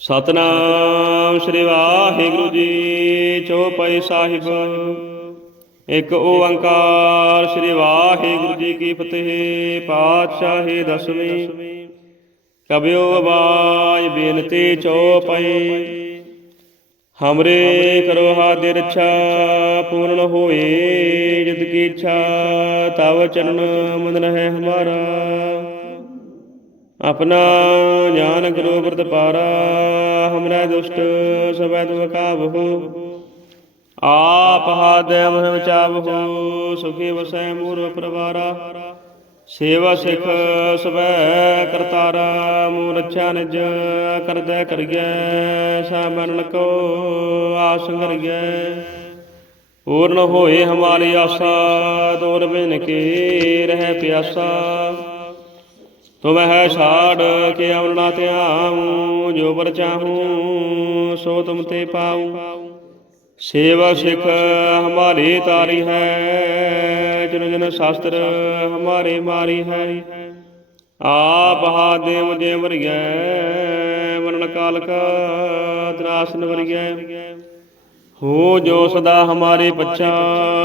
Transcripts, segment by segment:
ਸਤਨਾਮ ਸ੍ਰੀ ਵਾਹਿਗੁਰੂ ਜੀ ਚੌਪਈ ਸਾਹਿਬ। ਇੱਕ ਓੰਕਾਰ ਸ੍ਰੀ ਵਾਹਿਗੁਰੂ ਜੀ ਕੀ ਫਤਿਹ, ਪਾਤਸ਼ਾਹੀ ਦਸਵੀਂ। ਕਬਿਓ ਆਵਾਜ਼ ਬੇਨਤੀ ਚੌਪਈ ਹਮਰੇ ਕਰੋ ਹਾਦਿ ਰੱਛਾ, ਪੂਰਨ ਹੋਏ ਜਿਤ ਕੀ ਇੱਛਾ, ਤਵ ਚਰਨ ਮਨ ਹੈ ਹਮਾਰਾ। ਆਪਣਾ ਗਿਆਨ ਕਰੋ ਪ੍ਰਤਪਾਰਾ ਹਮਰਾ ਦੁਸ਼ਟ ਸਬੈ ਤੁਮ ਕਾਬਹੂ। ਆਪ ਹਾਦੈ ਮਹਿ ਬਚਾਵਹੂ ਸੁਖੀ ਵਸੈ ਮੂਰ ਪਰਵਾਰਾ। ਸੇਵਾ ਸਿਖ ਸਬੈ ਕਰਤਾਰਾ ਮੂਰ ਰੱਛਾ ਨਿਜ ਕਰਦੈ ਕਰੀਐ ਸਾਮਰਨ ਕੋ ਆਸ ਕਰੀਐ। ਪੂਰਨ ਹੋਏ ਹਮਾਰੀ ਆਸਾ, ਤੋਰ ਬਿਨ ਕੇ ਰਹਿ ਪਿਆਸਾ। ਤੁਮ ਛਾੜ ਕੇ ਅਵਰਣਾ ਧਿਆਉ, ਜੋ ਵਰ ਚਾਹੂੰ, ਸੋ ਤੁਮ ਤੇ ਪਾਉ। ਸੇਵਾ ਸਿਖ ਹਮਾਰੀ ਤਾਰੀ ਹੈ, ਜਨ ਜਨ ਸ਼ਾਸਤਰ ਹਮਾਰੇ ਮਾਰੀ ਹੈ। ਆਪ ਹਾਦੇਵ ਜੇ ਵਰਿਐ ਮਰਨ ਕਾਲ ਕਾ ਤਰਾਸਨ ਵਰਿਐ ਹੋ ਜੋ ਸਦਾ ਹਮਾਰੇ ਪੱਛਾ,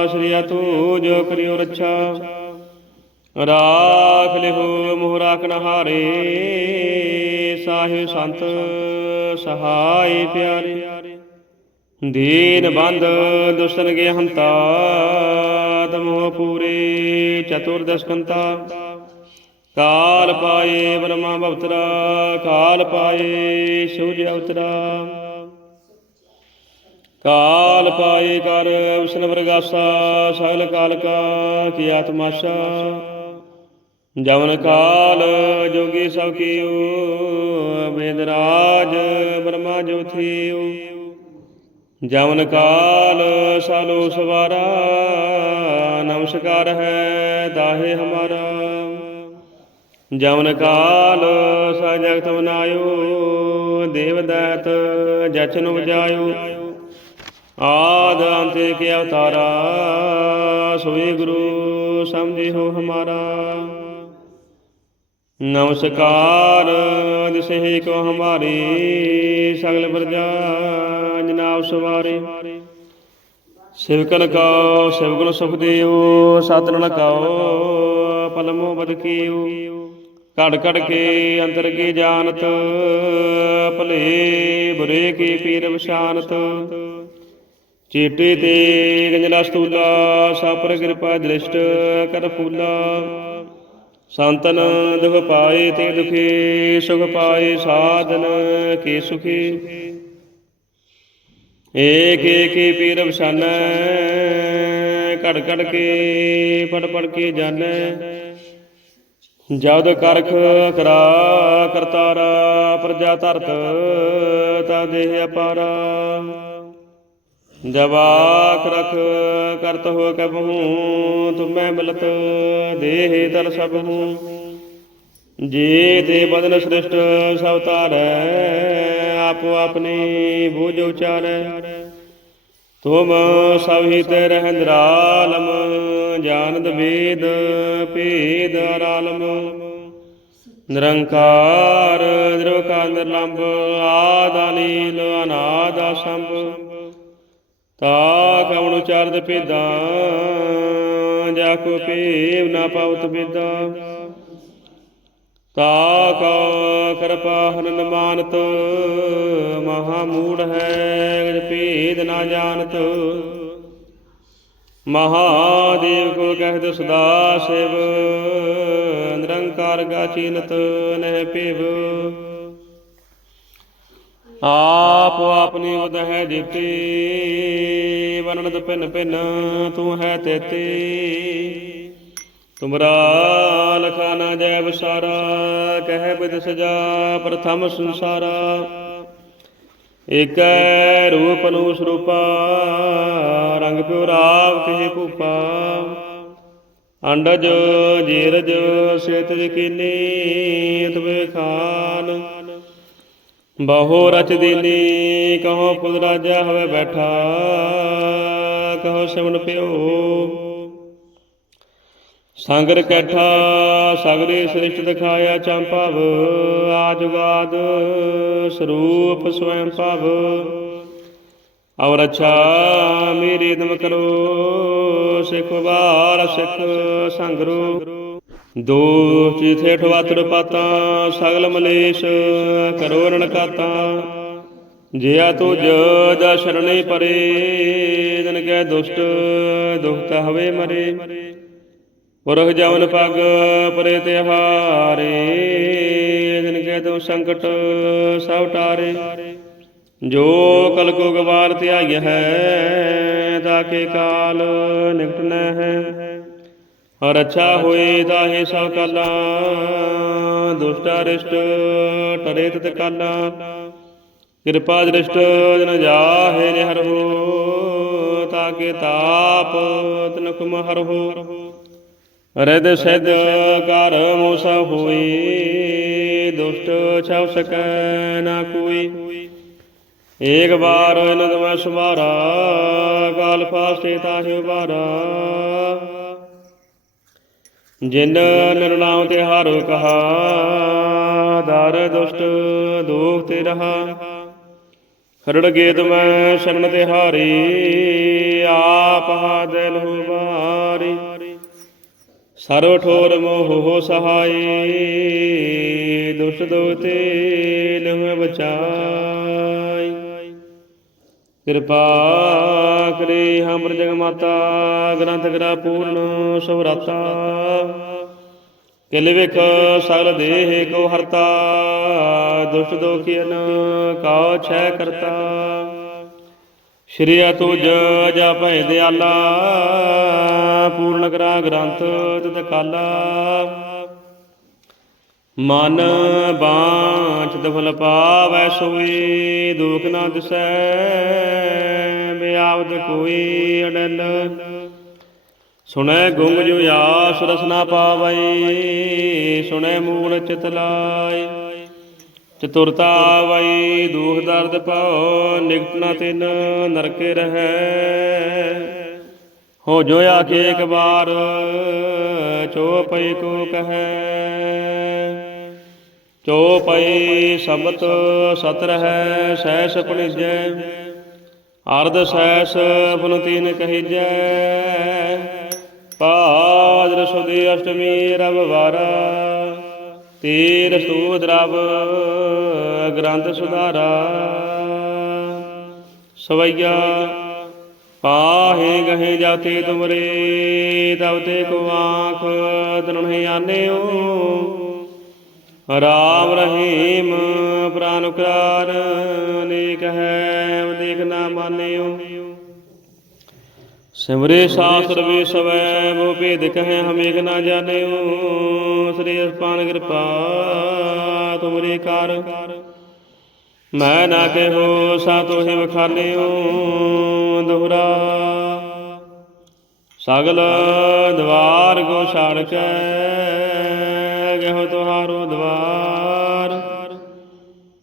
ਸ੍ਰੀ ਤੂ ਜੋ ਕਰਿਓ ਰੱਛਾ। ਰਾਖ ਲਿਹੁ ਮੋਹ ਰਾਖਨ ਹਾਰੇ ਸਾਹਿਬ ਸੰਤ ਸਹਾਈ ਪਿਆਰੇ। ਦੀਨ ਬੰਦ ਦੁਸਨ ਕੇ ਹੰਤਾ ਤਮੋ ਪੂਰੇ ਚਤੁਰਦਸ਼ ਕੰਤਾ। ਕਾਲ ਪਾਏ ਬ੍ਰਹਮਾ ਭਵਤਰਾ ਕਾਲ ਪਾਏ ਸੂਰਜ ਅਵਤਰਾ। ਕਾਲ ਪਾਏ ਕਰ ਵਿਸ਼ਨ ਵਰਗਾਸਾ, ਸਗਲ ਕਾਲ ਕਾ ਕੀ ਆਤਮਾਸ਼ਾ। ਜਵਨ ਕਾਲ ਜੋਗੀ ਸਭ ਕੀਓ ਵੇਦ ਬ੍ਰਹਮਾ ਜੋਥੀਓ ਜਵਨ ਕਾਲ ਸਾਲੋ ਸਵਾਰਾ, ਨਮਸਕਾਰ ਹੈ ਦਾਹੇ ਹਮਾਰਾ। ਜਵਨ ਕਾਲ ਸਾ ਜਗਤ ਬਨਾਇਓ ਦੇਵ ਦਾਤ ਜਚਨ ਉਪਜਾਇਓ ਆਦ ਅੰਤੇ ਕੇ ਅਵਤਾਰਾ, ਸੋਈ ਗੁਰੂ ਸਮਝਿਓ ਹਮਾਰਾ। ਨਮਸਕਾਰ ਦਿਸੇ ਕੋ ਹਮਾਰੀ, ਸਗਲ ਪ੍ਰਜਾ ਜਨਾਬ ਸਵਾਰੇ। ਸਿਵਕਨ ਕਉ, ਸਿਵਗੁਣ ਸੁਖ ਸਤਨਨ ਕਉ, ਪਲਮੋ ਬਦ ਕੀਓ ਕੜ ਕੜ ਕੇ ਅੰਦਰ ਕੀ ਜਾਣਤ, ਭਲੇ ਬੁਰੇ ਕੀ ਪੀਰ ਵਿਸ਼ਾਨਤ ਚੀਟੇ ਤੇ ਗੰਜਲਾ ਸਤੂਲਾ, ਸਾਪਰ ਕਿਰਪਾ ਦ੍ਰਿਸ਼ਟ ਕਰ ਫੂਲਾ। ਸੰਤਨ ਦੁਖ ਪਾਏ ਤੇ ਦੁਖੀ, ਸੁਖ ਪਾਏ ਸਾਧਨ ਕੀ ਸੁਖੀ। ਏਕ ਏਕ ਹੀ ਪੀਰ ਵਸਾਨੈ ਘੜ ਘੜ ਕੇ ਪੜ ਪੜ ਕੇ ਜਾਣੈ ਜਦ ਕਰਖ ਕਰਾ ਕਰਤਾਰਾ, ਪ੍ਰਜਾ ਧਰਤ ਤਾ ਦੇਹ ਅਪਾਰਾ। ਜਵਾਕ ਰਖ ਕਰਤ ਹੋ ਕਬਹੂ ਤੁਮੈ ਮਿਲਤ ਦੇਹ ਤਰ ਸਭ ਜੇ ਤੇ ਬਦਨ ਸ੍ਰਿਸ਼ਟ ਸਭ ਤਾਰੈ ਆਪੋ ਆਪਣੀ ਬੂਝ ਉਚਾਰੈ। ਤੁਮ ਸਭ ਹੀ ਤੇ ਰਹਿ ਜਾਣਦ ਵੇਦ ਭੇਦ ਅਰਾਲਮ। ਨਿਰੰਕਾਰ, ਨਿਰਵਕਾਰ ਨਿਰਲੰਭ ਆਦ ਅਨੀਲ, ਅਨਾਦ ਅਸੰਭ। ਤਾ ਕਵਣ ਉਚਾਰਦ ਭੇਦਾਂ, ਜਾ ਕੋ ਪੇਵ ਨਾ ਪਾਵਤ ਬੇਦਾ। ਤਾ ਕਾ ਕਿਰਪਾ ਹਨਨ ਮਾਨਤ, ਮਹਾ ਮੂੜ ਹੈ, ਗਜ ਭੇਦ ਨਾ ਜਾਣਤ। ਮਹਾਦੇਵ ਕੋ ਕਹਿਤ ਸਦਾ ਸਿਵ, ਨਿਰੰਕਾਰ ਗਾ ਚੀਨਤ, ਨਹਿ ਭੇਵ। ਆਪ ਆਪਣੀ ਉਦ ਹੈ ਦਿੱਤੀ ਵਰਣਤ ਭਿੰਨ ਭਿੰਨ, ਤੂੰ ਹੈ ਤੇਤੀ। ਤੁਮਰਾ ਲਖਾ ਨਾ ਜੈ ਵਿਸਾਰਾ ਕਹਿ ਬਿਦ ਸਜਾ ਪ੍ਰਥਮ ਸੰਸਾਰਾ। ਏਕੈ ਰੂਪ ਨੂੰ ਸਰੂਪਾ, ਰੰਗ ਪਿਉ ਰਾਵ ਕਹੇ ਭੂਪਾ। ਅੰਡਜ, ਜੀਰਜ ਸੇਤ ਜਕੀਨੀ ਤਵੇ ਖਾਨ ਬਹੁ ਰਚ ਦੀਨੀ, ਕਹੋ ਪੁਲ ਰਾਜਾ ਹੋਵੇ ਬੈਠਾ, ਕਹੋ ਸਿਮਨ ਪਿਓ। ਸੰਗਰ ਕੈਠਾ, ਸਗਰੇ ਸ੍ਰਿਸ਼ਟ ਦਿਖਾਇਆ ਚੰਪਾਵ ਆਜਵਾਦ ਸਰੂਪ ਸਵੈੰ ਭਵ। ਔਰ ਅੱਛਾ ਮੇਰੀ ਦਮ ਕਰੋ, ਸਿੱਖ ਵਾਰ ਸਿੱਖ ਸੰਗਰੋ ਦੋ ਚੀਥੇ ਠਵਾਤਰ ਪਾਤਾ, ਸਗਲ ਮਲੇਸ਼ ਕਰੋ ਰਣ ਜਿਆ ਤੁਜ ਜਾ ਸ਼ਰਣੇ ਪਰੇ, ਜਨ ਕੈ ਦੁਸ਼ਟ ਦੁਖਤ ਹਵੇ ਮਰੇ। ਪੁਰਖ ਜਵਨ ਪਗ ਪਰੇ ਤਿਹਾਰੇ ਜਨ ਕੈ ਤੋ ਸੰਕਟ ਸਭ ਟਾਰੇ। ਜੋ ਕਲ ਕੋ ਗਵਾਰ ਧਿਆਈ ਹੈ ਤਾਕੇ ਕਾਲ ਨਿਕਟ ਨ ਹੈ। ਰਛਾ ਅੱਛਾ ਹੋਏ ਤਾਹੇ ਸਭ ਕਾਲਾ, ਦੁਸ਼ਟਾ ਰਿਸ਼ਟ ਟਰੇ ਤਤ ਕਾਲਾ। ਕਿਰਪਾ ਦ੍ਰਿਸ਼ਟ ਜਨ ਜਾਹੇ ਨਿਹਰ ਹੋ, ਤਾਕੇ ਤਾਪ ਤਨਕ ਮਹਰ ਹੋ। ਰਦ ਸਿਧ ਕਰ ਮੋਸ ਹੋਈ, ਦੁਸ਼ਟ ਛਵ ਸਕੈ ਨਾ ਕੋਈ। ਏਕ ਬਾਰ ਇਨਦ ਮੈਂ ਕਾਲ ਫਾਸਤੇ ਤਾਹਿ ਉਬਾਰਾ। ਜਿਨ ਨਿਰਨਾਮ ਤੇ ਹਾਰੋ ਕਹਾ, ਦਰ ਦੁਸ਼ਟ ਦੋਖ ਤੇ ਰਹਾ। ਖਰੜ ਗੇਤ ਮੈਂ ਸ਼ਰਨ ਤੇ ਹਾਰੀ, ਆਪ ਹਾ ਦਿਲ ਹੋ ਸਰਵ ਠੋਰ ਮੋਹ ਹੋ ਸਹਾਈ, ਦੁਸ਼ਟ ਦੋਤੇ ਲਹੁ ਬਚਾਈ। ਕਿਰਪਾ ਕਰੇ ਹਮਰ ਜਗ ਮਾਤਾ, ਗ੍ਰੰਥ ਗ੍ਰਹ ਪੂਰਨ ਸਵਰਾਤਾ। ਕਿਲ ਵਿਖ ਸਗਲ ਦੇਹ ਕੋ ਹਰਤਾ, ਦੁਸ਼ਟ ਦੋਖੀਨ ਕਾ ਛੈ ਕਰਤਾ। ਸ਼੍ਰੀ ਤੁਜ ਜਾ ਭੈ ਦਿਆਲਾ, ਪੂਰਨ ਕਰਾ ਗ੍ਰੰਥ ਤਤ ਕਾਲਾ। ਮਨ ਬਾਂਚ ਦਫਲ ਪਾਵੈ ਸੋਈ, ਦੁਖ ਨਾ ਦਿਸੈ ਬਿਆਵਦ ਕੋਈ ਅਡਲ ਸੁਣੈ ਗੁੰਮ ਜੋ ਆਸ ਰਸ ਨਾ ਪਾਵੈ, ਸੁਣੈ ਮੂਲ ਚਿਤ ਲਾਈ ਚਤੁਰਤਾ ਵਈ ਦੁਖ ਦਰਦ ਪਾਉ ਨਿਕਟ ਨਾ ਤਿਨ ਨਰਕੇ ਰਹੈ। ਹੋ ਜੋ ਆਖੇ ਇੱਕ ਬਾਰ ਚੋ ਪਈ ਕੋ ਕਹੈ। ਚੋ ਪਈ ਸਬਤ ਸਤ ਰਹੈ ਸਹਿਸ ਪਣਿਜੈ, ਅਰਧ ਸਹਿਸ ਪੁਨ ਤੀਨ ਕਹੀਜੈ। ਪਾਦਰ ਸੁਦੀ ਅਸ਼ਟਮੀ ਰਵ ਵਾਰਾ, ਤੀਰ ਸੂਦ ਰਵ ਗ੍ਰੰਥ ਸੁਧਾਰਾ। ਸਵਈਆ, ਪਾਹੇ ਗਹੇ ਜਾਤੇ ਤੁਮਰੇ ਤਬ ਤੇ ਕੋ ਆਂਖ ਤਨਹਿ ਆਨਿਓ। ਰਾਮ ਰਹੀਮ ਪ੍ਰਾਨ ਕਰਾਰ ਅਨੇਕ ਹੈ ਦੇਖ ਨਾ ਮਾਨਿਓ। ਸਿਮਰੇ ਸ਼ਾਸਤਰ ਵੀ ਸਵੈ ਬੋ ਭੇਦ ਕਹੈ ਹਮ ਏਕ ਨਾ ਜਾਣਿਓ। ਸ੍ਰੀ ਅਸਪਾਨ ਕਿਰਪਾ, ਤੁਮਰੇ ਕਰ। ਮੈਂ ਨਾ ਕਹੋ ਸਾ ਤੋਹਿ ਬਖਾਲਿਓ ਦੋਹਰਾ ਸਗਲ ਦਵਾਰ ਕੋ ਛਾੜ ਕੇ ਗਹਿ ਤੁਹਾਰੋ ਦਵਾਰ।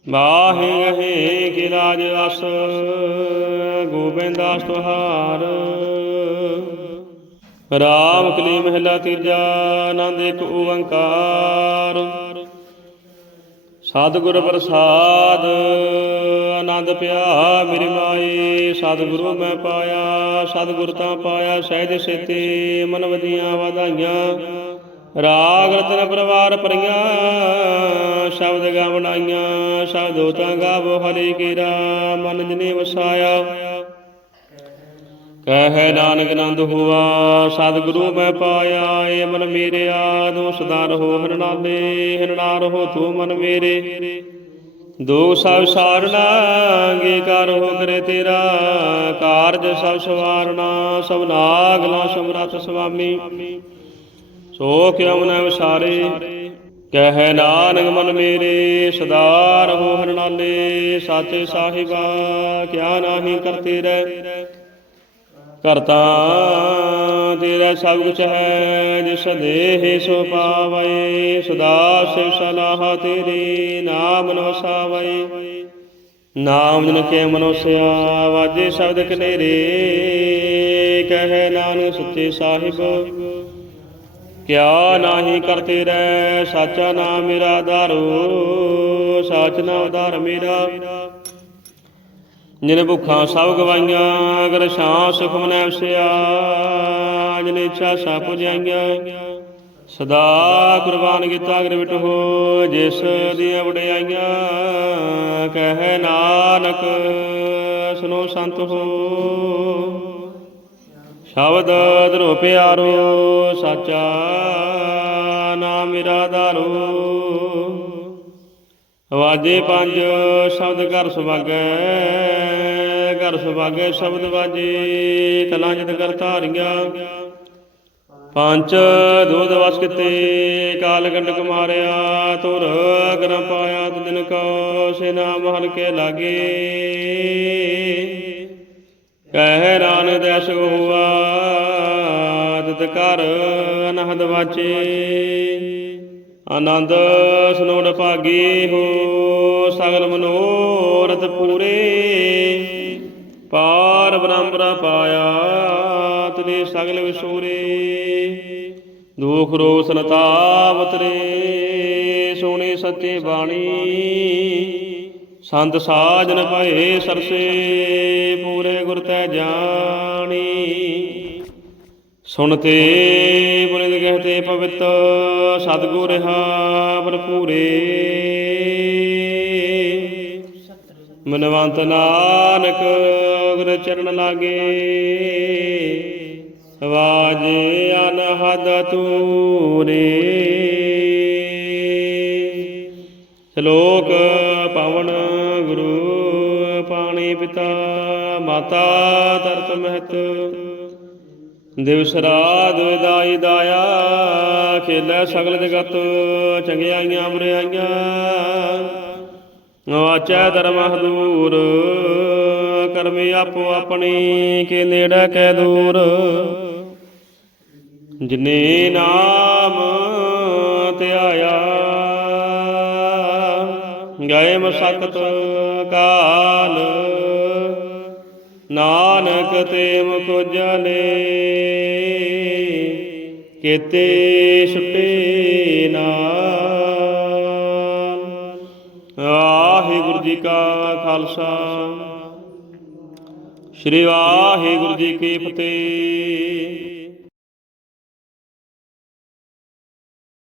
ਬਾਹੇ ਗਹੇ ਕੀ ਅਸ, ਗੋਬਿੰਦਾਸ ਤੁਹਾਰ। ਰਾਮ ਕਲੀ ਮਹਿਲਾ ਤੀਜਾ, ਆਨੰਦ ਇੱਕ ਓੰਕਾਰ। ਸਤਿਗੁਰ ਪ੍ਰਸਾਦ, ਆਨੰਦ ਪਿਆ ਮੇਰੀ ਮਾਈ। ਸਤਿਗੁਰੂ ਮੈਂ ਪਾਇਆ, ਸਤਿਗੁਰ ਤਾਂ ਪਾਇਆ, ਸਹਿਜ ਸੇਤੀ ਮਨ ਵਧੀਆਂ ਵਧਾਈਆਂ। ਰਾਗ ਰਤਨ ਪਰਵਾਰ ਪਰੀਆਂ, ਸ਼ਬਦ ਗਾਵਣਾਈਆਂ ਸ਼ਬਦੋ ਤਾਂ ਗਾਵੋ ਹਰੀ ਕੀਰਾ, ਮਨ ਜਨੇ ਵਸਾਇਆ। ਕਹਿ ਨਾਨਕ ਨੰਦ ਹੁਆ, ਸਤਿਗੁਰੂ ਮੈਂ ਪਾਇਆ ਏ ਮਨ ਮੇਰੇ ਆਦੋ ਸਦਾ ਰਹੋ ਹਰਨਾਲੇ ਹਰਨਾ ਰਹੋ ਤੂੰ ਮਨ ਮੇਰੇ। ਦੋ ਸਭ ਸਾਰਣਾ ਗੇ ਕਰ ਹੋ ਕਰੇ ਤੇਰਾ, ਕਾਰਜ ਸਭ ਸਵਾਰਨਾ, ਸਭ ਨਾਗਲਾ ਸਮਰੱਥ ਸੁਆਮੀ ਸੋ ਕਿਉ ਨ ਵਿਸਾਰੇ? ਕਹਿ ਨਾਨਕ ਮਨ ਮੇਰੇ, ਸਦਾ ਰਹੋ ਹਰਨਾਲੇ, ਸੱਚ ਸਾਹਿਬਾ, ਕਿਆ ਨਾਹੀ ਕਰਤੇ ਰਹਿ ਕਰਤਾ ਤੇਰਾ ਸਭ ਕੁਛ ਹੈ, ਜਿਸ ਦੇਹ ਸੋ ਪਾਵੈ, ਸਦਾ ਸਿਵ ਸਲਾਹ ਤੇਰੇ, ਨਾਮ ਨੋ ਸਾਵੈ ਨਾਮ ਜਨ ਕੇ ਮਨੋਸਿਆ ਵਾਜੇ ਸ਼ਬਦ ਕਨੇਰੇ, ਕਹਿ ਨਾਨਕ ਸੱਚੇ ਸਾਹਿਬ ਕਿਆ ਨਾਹੀ ਕਰਤੇ ਰਹਿ, ਸਾਚਾ ਨਾਮ ਮੇਰਾ ਆਧਾਰੋ ਸਾਚ ਨਾਮ ਆਧਾਰ ਮੇਰਾ। ਜਿਨ ਭੁੱਖਾਂ ਸਭ ਗਵਾਈਆਂ, ਅਗਰ ਸ਼ਾਂ ਸੁਖ ਮਨੈ ਵਸਿਆ, ਜਿਨ ਇੱਛਾ ਸਭ ਪੁਜਾਈਆਂ। ਸਦਾ ਕੁਰਬਾਨ ਕੀਤਾ ਅਗਰ ਵਿਟ ਹੋ, ਜਿਸ ਦੀਆਂ ਵਡਿਆਈਆਂ, ਕਹਿ ਨਾਨਕ, ਸੁਨੋ ਸੰਤ ਹੋ। ਸ਼ਬਦ ਧਰੋ ਪਿਆਰੋ, ਸਾਚਾ ਨਾਮ ਮੇਰਾ ਆਧਾਰੋ ਵਾਜੇ ਪੰਜ, ਸ਼ਬਦ ਘਰ ਸੁਭਾਗੈ ਘਰ ਸੁਭਾਗੈ ਸ਼ਬਦ ਵਾਜੇ, ਕਲਾਂ ਜਦ ਕਰ ਧਾਰੀਆਂ। ਪੰਜ, ਦੋਧ ਵਸ ਕਿਤੇ, ਕਾਲ ਗੰਡਕ ਮਾਰਿਆ ਤੁਰ ਗ੍ਰੰ ਪਾਇਆ, ਤੁ ਦਿਨ ਕੋ ਸੇ ਨਾਮ ਹਲਕੇ ਲਾਗੇ। ਕਹਿ ਰਾਨ ਦੈਸ ਹੋਆ ਤਿਤ ਕਰ ਅਨਹਦ ਵਾਚੇ। ਆਨੰਦ ਸਨੋੜ ਭਾਗੀ ਹੋ, ਸਗਲ ਮਨੋਰਥ ਪੂਰੇ। ਪਾਰ ਬ੍ਰਹਮਰਾ ਪਾਇਆ ਤੇਰੇ ਸਗਲ ਵਿਸੂਰੇ। ਦੁਖ ਰੋਸ ਨਤਾਪ ਤਰੇ ਸੋਹਣੇ ਸੱਚੇ ਬਾਣੀ। ਸੰਤ ਸਾਜਨ ਭਏ ਸਰਸੇ। ਗੁਰ ਤੈ ਜਾਣੀ। ਸੁਣਤੇ ਬੁਨਿਦ ਕਹਤੇ ਪਵਿੱਤ ਸਤਗੁਰ ਰਹਾ ਭਰਪੂਰੇ। ਮਨਵੰਤ ਨਾਨਕ ਗੁਰ ਚਰਨ ਲਾਗੇ, ਆਵਾਜ ਅਨਹਦ ਤੂਰੇ ਮਾਤਾ ਤਰਤ ਮਹਤ। ਦਿਵਸ ਰਾਤ ਦਾਈ ਦਾਇਆ, ਖੇਲੇ ਸਗਲ ਜਗਤ, ਚੰਗਿਆਈਆਂ ਬੁਰਿਆਈਆਂ। ਵਾਚੈ ਧਰਮ ਹਦੂਰ ਕਰਮੀ ਆਪੋ ਆਪਣੀ, ਕੇ ਨੇੜੇ ਕੈ ਦੂਰ। ਜਿਨੇ ਨਾਮ ਧਿਆਇਆ ਗਏ ਮਸਕਤ ਕਾਲ। ਨਾਨਕ ਤੇ ਮੁਖ ਜਲੇ ਕੀਤੇ ਛੁਟੇ ਨਾਲ ਵਾਹਿਗੁਰੂ ਜੀ ਕਾ ਖਾਲਸਾ। ਸ੍ਰੀ ਵਾਹਿਗੁਰੂ ਜੀ ਕੀ ਫਤਿਹ।